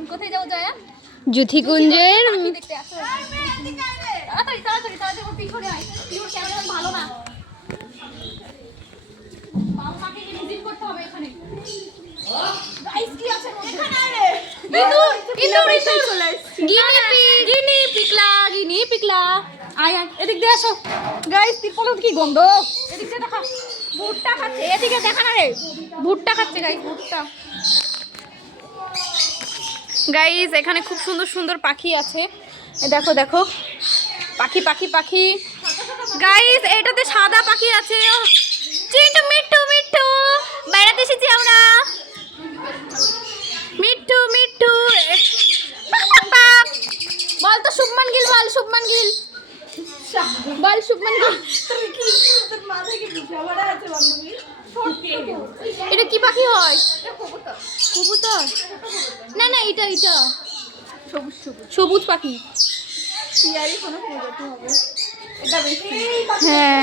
এখন কোথায় যাবো জয়া? জুথিকুঞ্জের দেখতে আসো। তাড়াতাড়ি তাড়াতাড়ি তাড়াতাড়ি ওর পিছনে আয়। পিওর ক্যামেরাম্যান ভালো না। মামাকে ভিজিট করতে হবে এখানে। গাইস কি আছে এখানে? গিনি পিকলা আয় আয় এদিক দিয়ে আসো। গাইস তিরপলের কি গন্ধ? এদিক দিয়ে দেখা। ভুট্টা খাচ্ছে। এদিকে দেখা না রে। ভুট্টা খাচ্ছে গাইস ভুট্টা। গাইস এখানে খুব সুন্দর সুন্দর পাখি আছে। দেখো দেখো পাখি পাখি পাখি। গাইস এটাতে সাদা পাখি আছে। চিন্টু মিট্টু মিট্টু বেড়াতে এসেছি আমরা। মিট্টু মিট্টু বল তো শুভমান গিল বল শুভমান গিল বল শুভমান গিল। এটা কি পাখি হয়? কবুতর না না এটা এটা সবুজ সবুজ সবুজ পাখি। হ্যাঁ